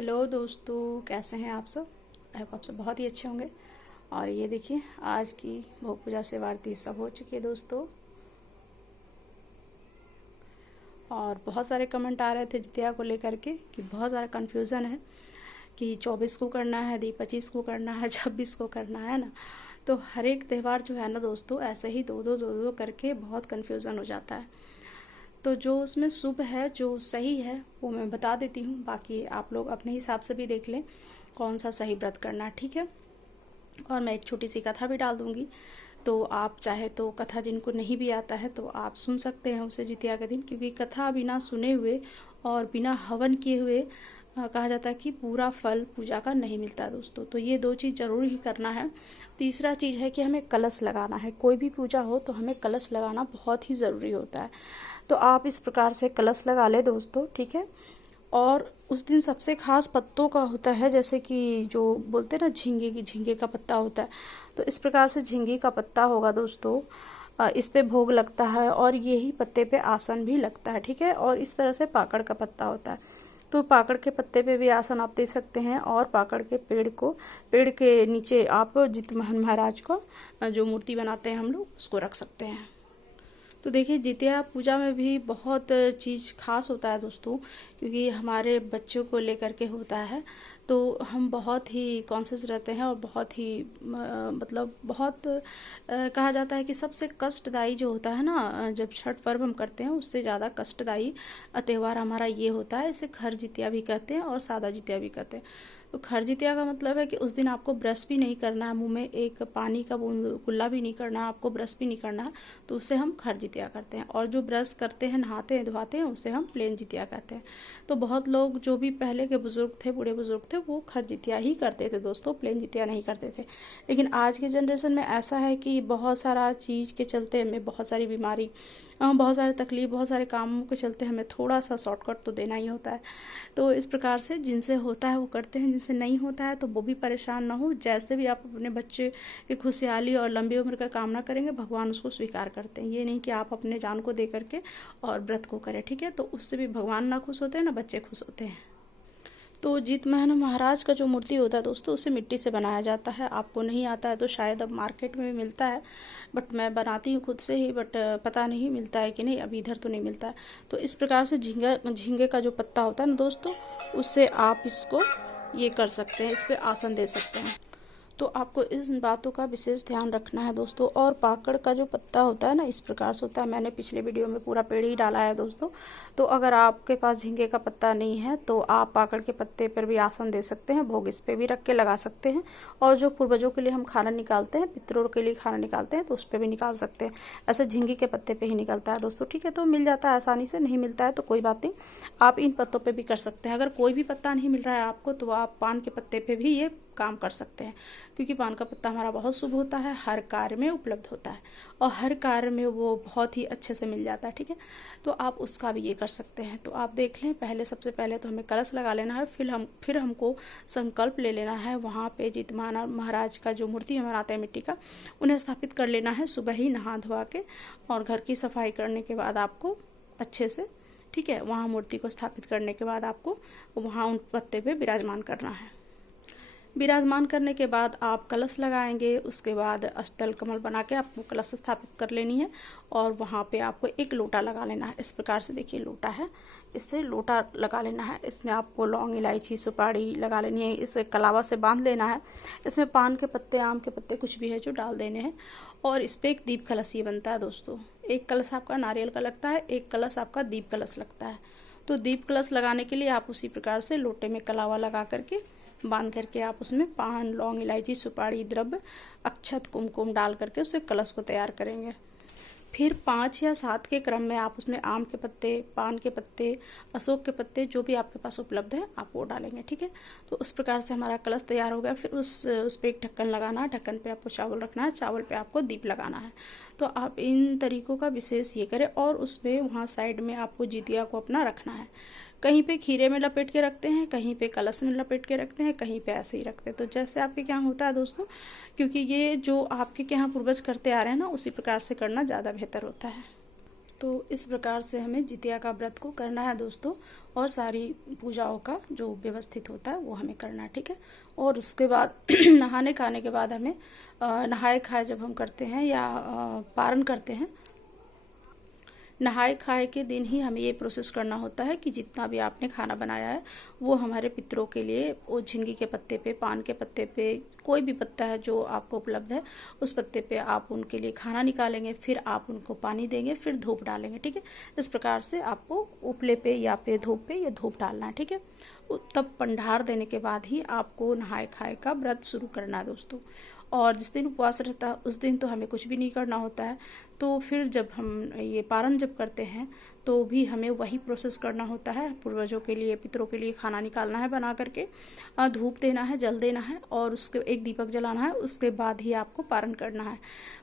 Hello दोस्तों, कैसे हैं आप सब। आई होप आप सब बहुत ही अच्छे होंगे। और ये देखिए, आज की भोग पूजा से आरती सब हो चुकी है दोस्तों। और बहुत सारे कमेंट आ रहे थे जितिया को लेकर के कि बहुत सारा कन्फ्यूज़न है कि 24 को करना है, दी 25 को करना है, 26 को करना है ना। तो हर एक त्यौहार जो है ना दोस्तों, ऐसे ही दो दो करके बहुत कन्फ्यूज़न हो जाता है। तो जो उसमें शुभ है, जो सही है, वो मैं बता देती हूँ। बाकी आप लोग अपने हिसाब से भी देख लें कौन सा सही व्रत करना है, ठीक है। और मैं एक छोटी सी कथा भी डाल दूँगी, तो आप चाहे तो कथा जिनको नहीं भी आता है तो आप सुन सकते हैं उसे जितिया के दिन, क्योंकि कथा बिना सुने हुए और बिना हवन किए हुए कहा जाता है कि पूरा फल पूजा का नहीं मिलता दोस्तों। तो ये दो चीज़ ज़रूर ही करना है। तीसरा चीज़ है कि हमें कलश लगाना है। कोई भी पूजा हो तो हमें कलश लगाना बहुत ही ज़रूरी होता है। तो आप इस प्रकार से कलश लगा ले दोस्तों, ठीक है। और उस दिन सबसे खास पत्तों का होता है, जैसे कि जो बोलते हैं ना झींगे का पत्ता होता है। तो इस प्रकार से झींगे का पत्ता होगा दोस्तों, इस पे भोग लगता है और यही पत्ते पे आसन भी लगता है, ठीक है। और इस तरह से पाकड़ का पत्ता होता है, तो पाकड़ के पत्ते पे भी आसन आप दे सकते हैं। और पाकड़ के पेड़ के नीचे आप जितमोहन महाराज को जो मूर्ति बनाते हैं हम लोग, उसको रख सकते हैं। तो देखिए, जितिया पूजा में भी बहुत चीज़ खास होता है दोस्तों, क्योंकि हमारे बच्चों को लेकर के होता है। तो हम बहुत ही कॉन्शियस रहते हैं और बहुत ही मतलब बहुत कहा जाता है कि सबसे कष्टदायी जो होता है ना, जब छठ पर्व हम करते हैं, उससे ज़्यादा कष्टदायी त्यौहार हमारा ये होता है। इसे खर जितिया भी कहते हैं और सादा जितिया भी कहते हैं। तो खर जितिया का मतलब है कि उस दिन आपको ब्रश भी नहीं करना है, मुंह में एक पानी का बूंद कुल्ला भी नहीं करना है, आपको ब्रश भी नहीं करना है। तो उसे हम खर जितिया करते हैं। और जो ब्रश करते हैं, नहाते हैं, धोते हैं, उसे हम प्लेन जितिया कहते हैं। तो बहुत लोग जो भी पहले के बुजुर्ग थे, बूढ़े बुजुर्ग थे, वो खर जितिया ही करते थे दोस्तों, प्लेन जितिया नहीं करते थे। लेकिन आज के जनरेशन में ऐसा है कि बहुत सारा चीज़ के चलते हमें बहुत सारी बीमारी, बहुत सारे तकलीफ, बहुत सारे कामों के चलते हमें थोड़ा सा शॉर्टकट तो देना ही होता है। तो इस प्रकार से जिनसे होता है वो करते हैं, जिनसे नहीं होता है तो वो भी परेशान ना हो। जैसे भी आप अपने बच्चे की खुशहाली और लंबी उम्र का कामना करेंगे, भगवान उसको स्वीकार करते हैं। ये नहीं कि आप अपने जान को दे करके और व्रत को करें, ठीक है। तो उससे भी भगवान ना खुश होते हैं, ना बच्चे खुश होते हैं। तो जितमोहन महाराज का जो मूर्ति होता है दोस्तों, उसे मिट्टी से बनाया जाता है। आपको नहीं आता है तो शायद अब मार्केट में भी मिलता है, बट मैं बनाती हूँ खुद से ही, बट पता नहीं मिलता है कि नहीं, अभी इधर तो नहीं मिलता है। तो इस प्रकार से झींगे का जो पत्ता होता है ना दोस्तों, उससे आप इसको ये कर सकते हैं, इस पर आसन दे सकते हैं। तो आपको इस बातों का विशेष ध्यान रखना है दोस्तों। और पाकड़ का जो पत्ता होता है ना, इस प्रकार से होता है। मैंने पिछले वीडियो में पूरा पेड़ ही डाला है दोस्तों। तो अगर आपके पास झींगे का पत्ता नहीं है तो आप पाकड़ के पत्ते पर भी आसन दे सकते हैं, भोग इस पे भी रख के लगा सकते हैं। और जो पूर्वजों के लिए हम खाना निकालते हैं, पितरों के लिए खाना निकालते हैं, तो उस पर भी निकाल सकते हैं। ऐसे झींगे के पत्ते पे ही निकलता है दोस्तों, ठीक है। तो मिल जाता है आसानी से, नहीं मिलता है तो कोई बात नहीं, आप इन पत्तों पे भी कर सकते हैं। अगर कोई भी पत्ता नहीं मिल रहा है आपको, तो आप पान के पत्ते पे भी ये काम कर सकते हैं, क्योंकि पान का पत्ता हमारा बहुत शुभ होता है, हर कार्य में उपलब्ध होता है और हर कार्य में वो बहुत ही अच्छे से मिल जाता है, ठीक है। तो आप उसका भी ये कर सकते हैं। तो आप देख लें, पहले सबसे पहले तो हमें कलश लगा लेना है, फिर हमको संकल्प ले लेना है। वहाँ पे जितमान महाराज का जो मूर्ति हमारा आता है मिट्टी का, उन्हें स्थापित कर लेना है सुबह ही नहा धोवा के। और घर की सफाई करने के बाद आपको अच्छे से, ठीक है, वहाँ मूर्ति को स्थापित करने के बाद आपको वहाँ उन पत्ते पे विराजमान करना है। विराजमान करने के बाद आप कलश लगाएंगे। उसके बाद अष्टदल कमल बना के आपको कलश स्थापित कर लेनी है और वहाँ पे आपको एक लोटा लगा लेना है। इस प्रकार से देखिए, लोटा है, इससे लोटा लगा लेना है। इसमें आपको लौंग, इलायची, सुपारी लगा लेनी है। इसे कलावा से बांध लेना है। इसमें पान के पत्ते, आम के पत्ते, कुछ भी है जो डाल देने हैं। और इस पर एक दीप कलश ये बनता है दोस्तों। एक कलश आपका नारियल का लगता है, एक कलश आपका दीप कलश लगता है। तो दीप कलश लगाने के लिए आप उसी प्रकार से लोटे में कलावा लगा करके बांध करके आप उसमें पान, लौंग, इलायची, सुपारी, द्रव्य, अक्षत, कुमकुम डाल करके उससे कलश को तैयार करेंगे। फिर 5 या 7 के क्रम में आप उसमें आम के पत्ते, पान के पत्ते, अशोक के पत्ते, जो भी आपके पास उपलब्ध है आप वो डालेंगे, ठीक है। तो उस प्रकार से हमारा कलश तैयार हो गया। फिर उस पर एक ढक्कन लगाना है, ढक्कन पे आपको चावल रखना है, चावल पे आपको दीप लगाना है। तो आप इन तरीकों का विशेष ये करें। और उसमें वहाँ साइड में आपको जितिया को अपना रखना है। कहीं पे खीरे में लपेट के रखते हैं, कहीं पे कलश में लपेट के रखते हैं, कहीं पे ऐसे ही रखते हैं। तो जैसे आपके क्या होता है दोस्तों, क्योंकि ये जो आपके यहाँ पूर्वज करते आ रहे हैं ना, उसी प्रकार से करना ज़्यादा बेहतर होता है। तो इस प्रकार से हमें जितिया का व्रत को करना है दोस्तों, और सारी पूजाओं का जो व्यवस्थित होता है वो हमें करना है, ठीक है। और उसके बाद नहाने खाने के बाद हमें नहाए खाए जब हम करते हैं या पारण करते हैं, नहाए खाए के दिन ही हमें ये प्रोसेस करना होता है कि जितना भी आपने खाना बनाया है वो हमारे पितरों के लिए, वो झिंगी के पत्ते पे, पान के पत्ते पे, कोई भी पत्ता है जो आपको उपलब्ध है उस पत्ते पे आप उनके लिए खाना निकालेंगे, फिर आप उनको पानी देंगे, फिर धूप डालेंगे, ठीक है। इस प्रकार से आपको उपले पे या पे धूप डालना है, ठीक है। तब पंडार देने के बाद ही आपको नहाए खाए का व्रत शुरू करना है दोस्तों। और जिस दिन उपवास रहता है उस दिन तो हमें कुछ भी नहीं करना होता है। तो फिर जब हम ये पारण जब करते हैं तो भी हमें वही प्रोसेस करना होता है, पूर्वजों के लिए, पितरों के लिए खाना निकालना है बना करके, धूप देना है, जल देना है, और उसके एक दीपक जलाना है। उसके बाद ही आपको पारण करना है।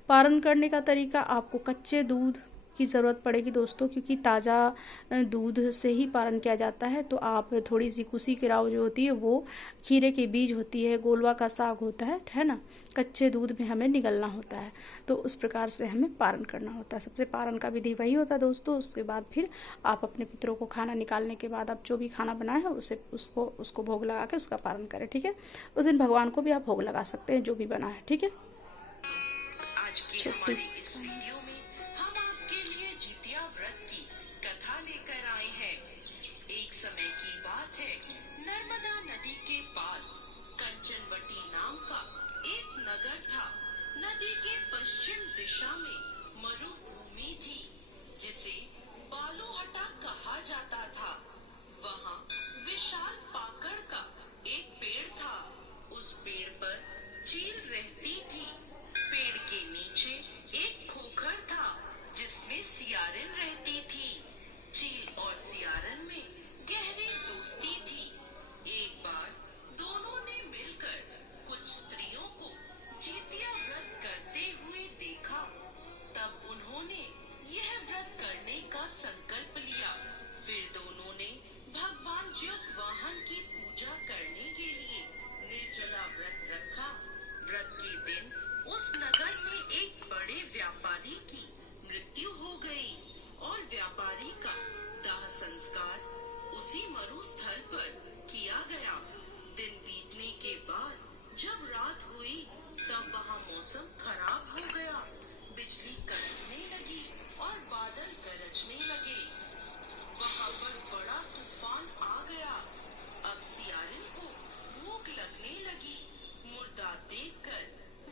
पारण करने का तरीका, आपको कच्चे दूध की ज़रूरत पड़ेगी दोस्तों, क्योंकि ताज़ा दूध से ही पारण किया जाता है। तो आप थोड़ी सी कुसी केराव जो होती है वो खीरे के बीज होती है, गोलवा का साग होता है ना, कच्चे दूध में हमें निगलना होता है। तो उस प्रकार से हमें पारण करना होता है। सबसे पारण का विधि वही होता है दोस्तों। उसके बाद फिर आप अपने पितरों को खाना निकालने के बाद आप जो भी खाना बनाए हैं उसको भोग लगा के उसका पारण करें, ठीक है। उस दिन भगवान को भी आप भोग लगा सकते हैं जो भी बना है, ठीक है। आज की हमारी इस वीडियो में हम आपके लिए जितिया व्रत की कथा लेकर आए हैं। एक समय की बात है, नर्मदा नदी के पास कंचनवटी नाम का एक नगर था। नदी के पश्चिम दिशा में मरुभूमि थी जिसे बालूहटा कहा जाता था। वहाँ विशाल पाकड़ का एक पेड़ था। उस पेड़ पर चील रहती थी। पेड़ के नीचे एक खोखर था जिसमें सियारिन रहती थी। चील और सियारिन में गहरी दोस्ती थी। एक बार दोनों ने मिलकर कुछ स्त्रियों को जितिया व्रत करते हुए देखा। तब उन्होंने यह व्रत करने का संकल्प लिया। फिर दोनों ने भगवान ज्योतवाहन की पूजा करने के लिए निर्जला व्रत रखा। व्रत के दिन उस नगर में एक बड़े व्यापारी की मृत्यु हो गई और व्यापारी का दाह संस्कार उसी मरुस्थल पर किया गया। दिन बीतने के बाद जब रात हुई तब वहाँ मौसम खराब हो गया। बिजली कड़कने लगी और बादल गरजने लगे। वहाँ पर बड़ा तूफान आ गया। अब सियारिन को भूख लगने लगी। मुर्दा देखकर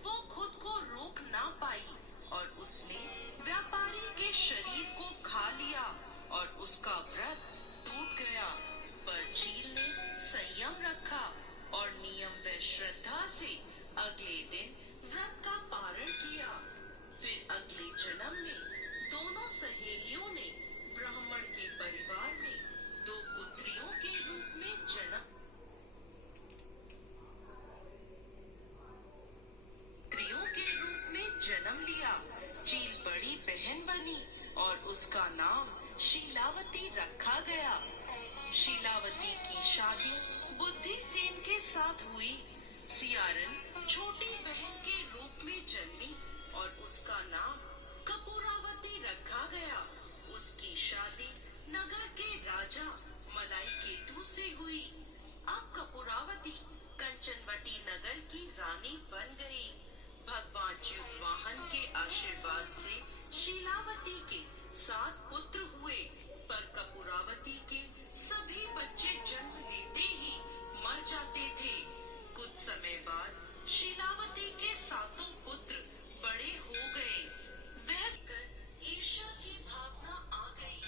वो खुद को रोक ना पाई और उसने व्यापारी के शरीर को खा लिया और उसका व्रत टूट गया। पर चील ने संयम रखा और नियम व श्रद्धा से अगले दिन व्रत का पारण किया। फिर अगले जन्म में दोनों सहेलियों ने ब्राह्मण के परिवार में दो पुत्रियों के रूप में जन्म लिया। चील बड़ी बहन बनी और उसका नाम शीलावती रखा गया। शीलावती की शादी बुद्धिसेन के साथ हुई। सियारिन छोटी बहन के रूप में जन्मी और उसका नाम कपूरावती रखा गया। उसकी शादी नगर के राजा मलाई केतु से हुई। अब कपूरावती कंचनवटी नगर की रानी बन गई। भगवान ज्योतवाहन के आशीर्वाद से शीलावती के 7 पुत्र हुए, पर कपूरावती के सभी बच्चे जन्म लेते ही मर जाते थे। कुछ समय बाद शीलावती के 7 पुत्र बड़े हो गए। वह ईर्ष्या की भावना आ गई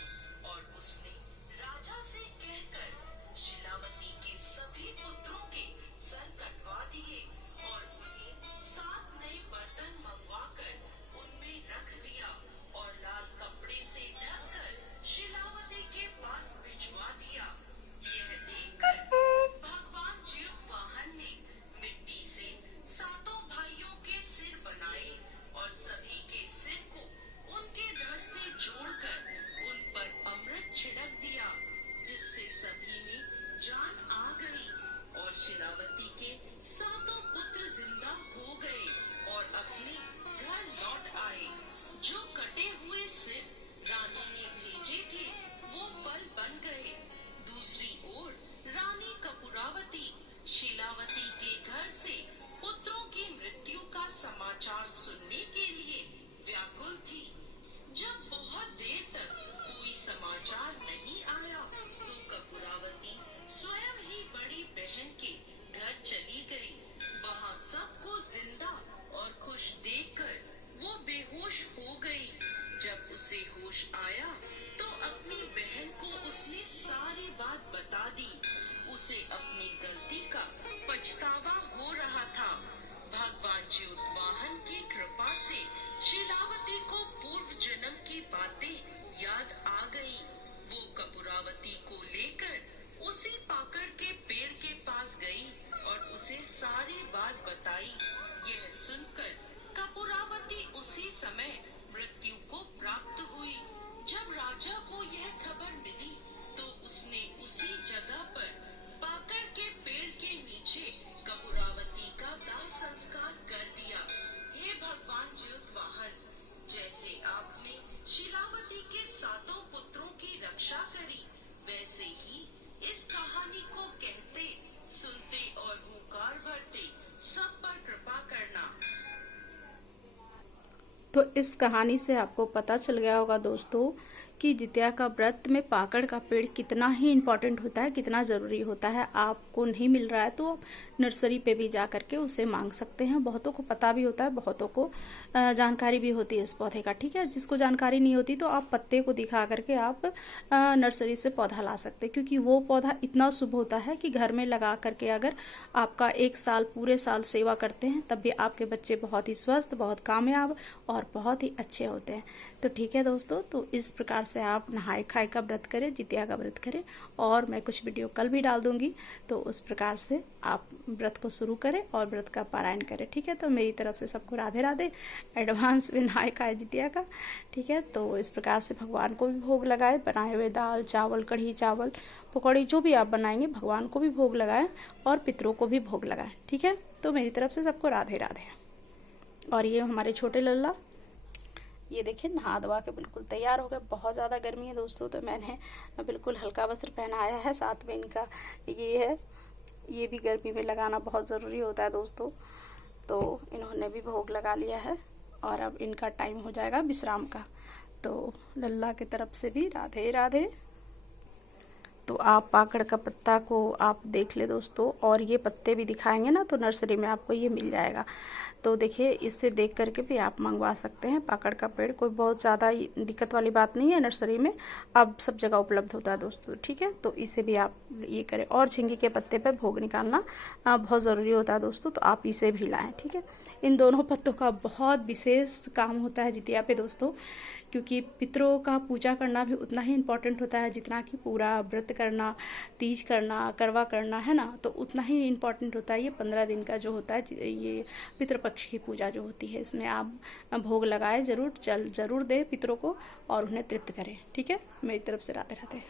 और उसने राजा से कहकर शीलावती के सभी पुत्रों के सर कटवा दिए और उन्हें 7 नए बर्तन मंगवाकर उनमें रख दिया और लाल कपड़े से ढककर शीलावती के पास उसे अपनी गलती का पछतावा हो रहा था। भगवान ज्योतिवाहन की कृपा से शीलावती को पूर्व जन्म की बातें याद आ गई। वो कपूरावती को लेकर उसी पाकड़ के पेड़ के पास गई और उसे सारी बात बताई। यह सुनकर कपूरावती उसी समय मृत्यु को प्राप्त हुई। जब राजा को यह खबर मिली तो उसने उसी जगह पर पाकड़ के पेड़ के नीचे कपूरावती का दाह संस्कार कर दिया। हे भगवान ज्योतिवाहन, जैसे आपने शीलावती के 7 पुत्रों की रक्षा करी, वैसे ही इस कहानी को कहते, सुनते और हुंकार भरते सब पर कृपा करना। तो इस कहानी से आपको पता चल गया होगा दोस्तों कि जितिया का व्रत में पाकड़ का पेड़ कितना ही इम्पोर्टेंट होता है, कितना ज़रूरी होता है। आपको नहीं मिल रहा है तो आप नर्सरी पे भी जा करके उसे मांग सकते हैं। बहुतों को पता भी होता है, बहुतों को जानकारी भी होती है इस पौधे का, ठीक है। जिसको जानकारी नहीं होती तो आप पत्ते को दिखा करके आप नर्सरी से पौधा ला सकते हैं, क्योंकि वो पौधा इतना शुभ होता है कि घर में लगा करके अगर आपका 1 साल पूरे साल सेवा करते हैं तब भी आपके बच्चे बहुत ही स्वस्थ, बहुत कामयाब और बहुत ही अच्छे होते हैं। तो ठीक है दोस्तों, तो इस प्रकार से आप नहाय खाए का व्रत करें, जितिया का व्रत करें, और मैं कुछ वीडियो कल भी डाल दूंगी, तो उस प्रकार से आप व्रत को शुरू करें और व्रत का पारायण करें, ठीक है। तो मेरी तरफ से सबको राधे राधे, एडवांस में नहाय खाए जितिया का, ठीक है। तो इस प्रकार से भगवान को भी भोग लगाए, बनाए हुए दाल चावल, कढ़ी चावल, पकौड़ी, जो भी आप बनाएंगे भगवान को भी भोग लगाएं और पितरों को भी भोग लगाएं, ठीक है। तो मेरी तरफ से सबको राधे राधे। और ये हमारे छोटे लल्ला, ये देखिए नहा धोवा के बिल्कुल तैयार हो गए। बहुत ज़्यादा गर्मी है दोस्तों, तो मैंने बिल्कुल हल्का वस्त्र पहनाया है। साथ में इनका ये है, ये भी गर्मी में लगाना बहुत ज़रूरी होता है दोस्तों। तो इन्होंने भी भोग लगा लिया है और अब इनका टाइम हो जाएगा विश्राम का। तो लल्ला की तरफ से भी राधे राधे। तो आप पाकड़ का पत्ता को आप देख ले दोस्तों, और ये पत्ते भी दिखाएंगे ना तो नर्सरी में आपको ये मिल जाएगा। तो देखिए, इससे देख करके भी आप मंगवा सकते हैं पाकड़ का पेड़। कोई बहुत ज़्यादा दिक्कत वाली बात नहीं है, नर्सरी में अब सब जगह उपलब्ध होता है दोस्तों, ठीक है। तो इसे भी आप ये करें। और झींगे के पत्ते पर भोग निकालना बहुत ज़रूरी होता है दोस्तों, तो आप इसे भी लाएँ, ठीक है। इन दोनों पत्तों का बहुत विशेष काम होता है जितिया पे दोस्तों, क्योंकि पितरों का पूजा करना भी उतना ही इम्पोर्टेंट होता है जितना कि पूरा व्रत करना, तीज करना, करवा करना, है ना। तो उतना ही इम्पोर्टेंट होता है ये 15 दिन का जो होता है ये पितृपक्ष की पूजा जो होती है। इसमें आप भोग लगाए, जरूर दें पितरों को और उन्हें तृप्त करें, ठीक है। मेरी तरफ से राधे राधे।